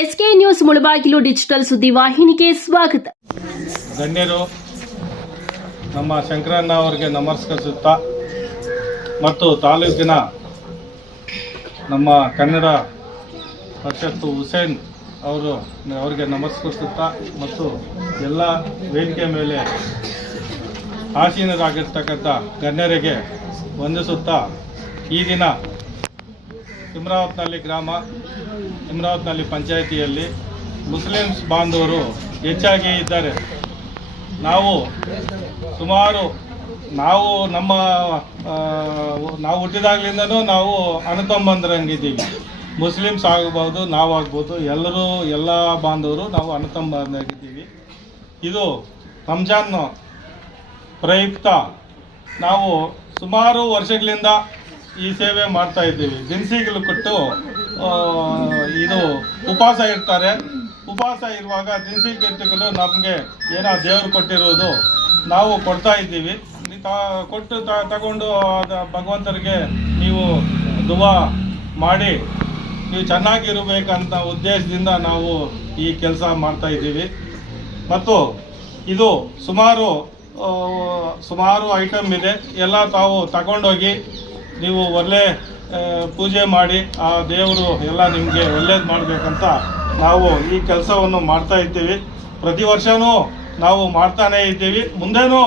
S K news Mulabagilu digital ಸುದ್ದಿವಾಹಿನಿಗೆ ಸ್ವಾಗತ. ಗಣ್ಯರು, ನಮ್ಮ ಶಂಕರಣ್ಣ ಅವರಿಗೆ ನಮಸ್ಕರಿಸುತ್ತಾ ಮತ್ತು ತಾಲೂಕಿನ ನಮ್ಮ ಕನ್ನಡ ಪರಿಷತ್ತು ಹುಸೇನ್ ಅವರು ಅವರಿಗೆ ನಮಸ್ಕರಿಸುತ್ತಾ ಮತ್ತು ಎಲ್ಲ ವೇದಿಕೆ ಮೇಲೆ ಆಸೀನರಾಗಿರ್ತಕ್ಕಂಥ ಗಣ್ಯರಿಗೆ ವಂದಿಸುತ್ತಾ ಈ ದಿನ ತಿಮ್ರಾವತ್ನಹಳ್ಳಿ ಗ್ರಾಮ ತಿಮ್ರಾವತ್ನಲ್ಲಿ ಪಂಚಾಯಿತಿಯಲ್ಲಿ ಮುಸ್ಲಿಮ್ಸ್ ಬಾಂಧವರು ಹೆಚ್ಚಾಗಿ ಇದ್ದಾರೆ. ನಾವು ಸುಮಾರು ನಾವು ನಮ್ಮ ನಾವು ಹುಟ್ಟಿದಾಗ್ಲಿಂದನೂ ನಾವು ಅಣ್ಣತಮ್ಮಂದ್ರಂಗಿದ್ದೀವಿ ಮುಸ್ಲಿಮ್ಸ್ ಆಗ್ಬೋದು, ನಾವು ಆಗ್ಬೋದು, ಎಲ್ಲರೂ ಎಲ್ಲ ಬಾಂಧವರು ನಾವು ಅಣ್ಣತಮ್ಮಂದ್ರಾಗಿದ್ದೀವಿ ಇದು ರಂಜಾನ್ ಪ್ರಯುಕ್ತ. ನಾವು ಸುಮಾರು ವರ್ಷಗಳಿಂದ ಈ ಸೇವೆ ಮಾಡ್ತಾ ಇದ್ದೀವಿ. ದಿನಸಿಗಳು ಕೊಟ್ಟು ಇದು ಉಪವಾಸ ಇರ್ತಾರೆ. ಉಪವಾಸ ಇರುವಾಗ ದಿನಸಿ ಕಿಟ್ಟುಗಳು ನಮಗೆ ಏನೋ ದೇವರು ಕೊಟ್ಟಿರೋದು ನಾವು ಕೊಡ್ತಾ ಇದ್ದೀವಿ. ಕೊಟ್ಟು ತಗೊಂಡು ಅದ ಭಗವಂತರಿಗೆ ನೀವು ದುವಾ ಮಾಡಿ. ನೀವು ಚೆನ್ನಾಗಿರಬೇಕಂತ ಉದ್ದೇಶದಿಂದ ನಾವು ಈ ಕೆಲಸ ಮಾಡ್ತಾ ಇದ್ದೀವಿ. ಮತ್ತು ಇದು ಸುಮಾರು ಸುಮಾರು ಐಟಮ್ ಇದೆ. ಎಲ್ಲ ತಾವು ತಗೊಂಡೋಗಿ ನೀವು ಒಳ್ಳೆ ಪೂಜೆ ಮಾಡಿ ಆ ದೇವರು ಎಲ್ಲ ನಿಮಗೆ ಒಳ್ಳೇದು ಮಾಡಬೇಕಂತ ನಾವು ಈ ಕೆಲಸವನ್ನು ಮಾಡ್ತಾ ಇದ್ದೀವಿ. ಪ್ರತಿ ವರ್ಷವೂ ನಾವು ಮಾಡ್ತಾನೇ ಇದ್ದೀವಿ. ಮುಂದೆನೂ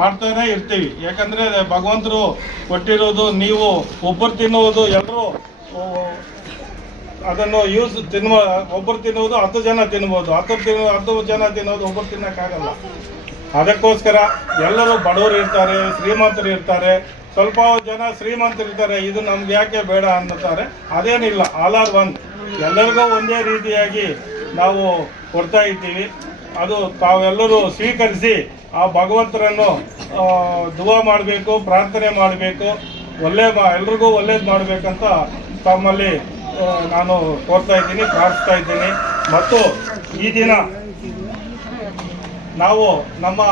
ಮಾಡ್ತಾನೆ ಇರ್ತೀವಿ. ಯಾಕಂದರೆ ಭಗವಂತರು ಕೊಟ್ಟಿರೋದು ನೀವು, ಒಬ್ಬರು ತಿನ್ನುವುದು ಎಲ್ಲರೂ ಅದನ್ನು ಯೂಸ್ ತಿನ್ನುವ, ಒಬ್ಬರು ತಿನ್ನುವುದು ಹತ್ತು ಜನ ತಿನ್ಬೋದು. ಹತ್ತು ತಿನ್ನು ಹತ್ತು ಜನ ತಿನ್ನೋದು ಒಬ್ಬರು ತಿನ್ನೋಕ್ಕಾಗಲ್ಲ. ಅದಕ್ಕೋಸ್ಕರ ಎಲ್ಲರೂ ಬಡವರು ಇರ್ತಾರೆ, ಶ್ರೀಮಂತರು ಇರ್ತಾರೆ. ಸ್ವಲ್ಪ ಜನ ಶ್ರೀಮಂತರಿದ್ದಾರೆ, ಇದು ನಮ್ಗೆ ಯಾಕೆ ಬೇಡ ಅನ್ನುತ್ತಾರೆ. ಅದೇನಿಲ್ಲ ಆಲ್ ಆರ್ ಒನ್ ಎಲ್ಲರಿಗೂ ಒಂದೇ ರೀತಿಯಾಗಿ ನಾವು ಕೊಡ್ತಾ ಇದ್ದೀವಿ. ಅದು ತಾವೆಲ್ಲರೂ ಸ್ವೀಕರಿಸಿ ಆ ಭಗವಂತರನ್ನು ದುವಾ ಮಾಡಬೇಕು, ಪ್ರಾರ್ಥನೆ ಮಾಡಬೇಕು, ಒಳ್ಳೆ ಎಲ್ರಿಗೂ ಒಳ್ಳೇದು ಮಾಡಬೇಕಂತ ತಮ್ಮಲ್ಲಿ ನಾನು ಕೋರ್ತಾ ಇದ್ದೀನಿ, ಪ್ರಾರ್ಥಿಸ್ತಾ ಇದ್ದೀನಿ. ಮತ್ತು ಈ ದಿನ ನಾವು ನಮ್ಮ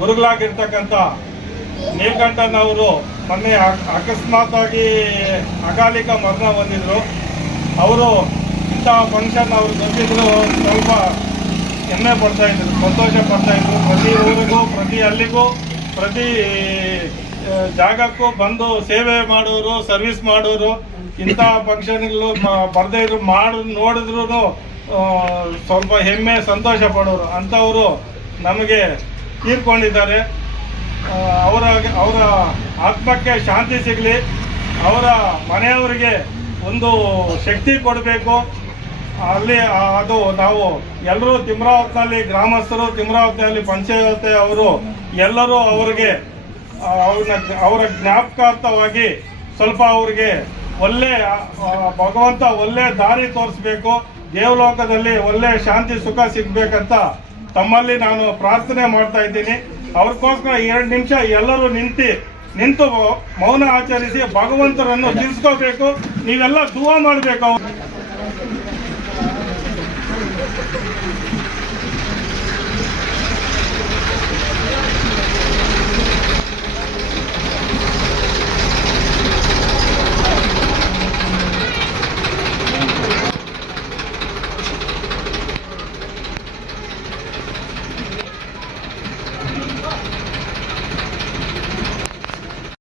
ಗುರುಗಳಾಗಿರ್ತಕ್ಕಂಥ ನೀಲಕಂಠನವರು ಮೊನ್ನೆ ಅಕ್- ಅಕಸ್ಮಾತಾಗಿ ಅಕಾಲಿಕ ಮರಣ ಹೊಂದಿದ್ರು. ಅವರು ಇಂಥ ಫಂಕ್ಷನ್ ಅವರು ಬಂದಿದ್ರು ಸ್ವಲ್ಪ ಹೆಮ್ಮೆ ಪಡ್ತಾ ಇದ್ರು, ಸಂತೋಷ ಪಡ್ತಾ ಇದ್ರು. ಪ್ರತಿ ಊರಿಗೂ, ಪ್ರತಿ ಹಳ್ಳಿಗೂ, ಪ್ರತಿ ಜಾಗಕ್ಕೂ ಬಂದು ಸೇವೆ ಮಾಡೋರು ಸರ್ವಿಸ್ ಮಾಡೋರು, ಇಂಥ ಫಂಕ್ಷನ್ಗಳು ಬರ್ದೇ ಇದ್ರು, ಮಾಡಿ ನೋಡಿದ್ರು ಸ್ವಲ್ಪ ಹೆಮ್ಮೆ, ಸಂತೋಷ ಪಡೋರು. ಅಂಥವರು ನಮಗೆ ತೀರ್ಕೊಂಡಿದ್ದಾರೆ. ಅವರ ಅವರ ಆತ್ಮಕ್ಕೆ ಶಾಂತಿ ಸಿಗಲಿ, ಅವರ ಮನೆಯವರಿಗೆ ಒಂದು ಶಕ್ತಿ ಕೊಡಬೇಕು. ಅಲ್ಲಿ ಅದು ನಾವು ಎಲ್ಲರೂ ತಿಮ್ರಾವತ್ನಲ್ಲಿ ಗ್ರಾಮಸ್ಥರು, ತಿಮ್ರಾವತಿಯಲ್ಲಿ ಪಂಚಾಯತ್ ಅವರು ಎಲ್ಲರೂ ಅವರಿಗೆ ಅವ್ರನ್ನ ಅವರ ಜ್ಞಾಪಕಾರ್ಥವಾಗಿ ಸ್ವಲ್ಪ ಅವ್ರಿಗೆ ಒಳ್ಳೆ ಭಗವಂತ ಒಳ್ಳೆ ದಾರಿ ತೋರಿಸ್ಬೇಕು, ದೇವಲೋಕದಲ್ಲಿ ಒಳ್ಳೆ ಶಾಂತಿ, ಸುಖ ಸಿಗ್ಬೇಕಂತ ತಮ್ಮಲ್ಲಿ ನಾನು ಪ್ರಾರ್ಥನೆ ಮಾಡ್ತಾ ಇದ್ದೀನಿ. ಅವ್ರಿಗೋಸ್ಕರ ಎರಡು ನಿಮಿಷ ಎಲ್ಲರೂ ನಿಂತು ನಿಂತು ಮೌನ ಆಚರಿಸಿ ಭಗವಂತರನ್ನು ತಿಳಿಸ್ಕೋಬೇಕು. ನೀವೆಲ್ಲ ದುವಾ ಮಾಡಬೇಕು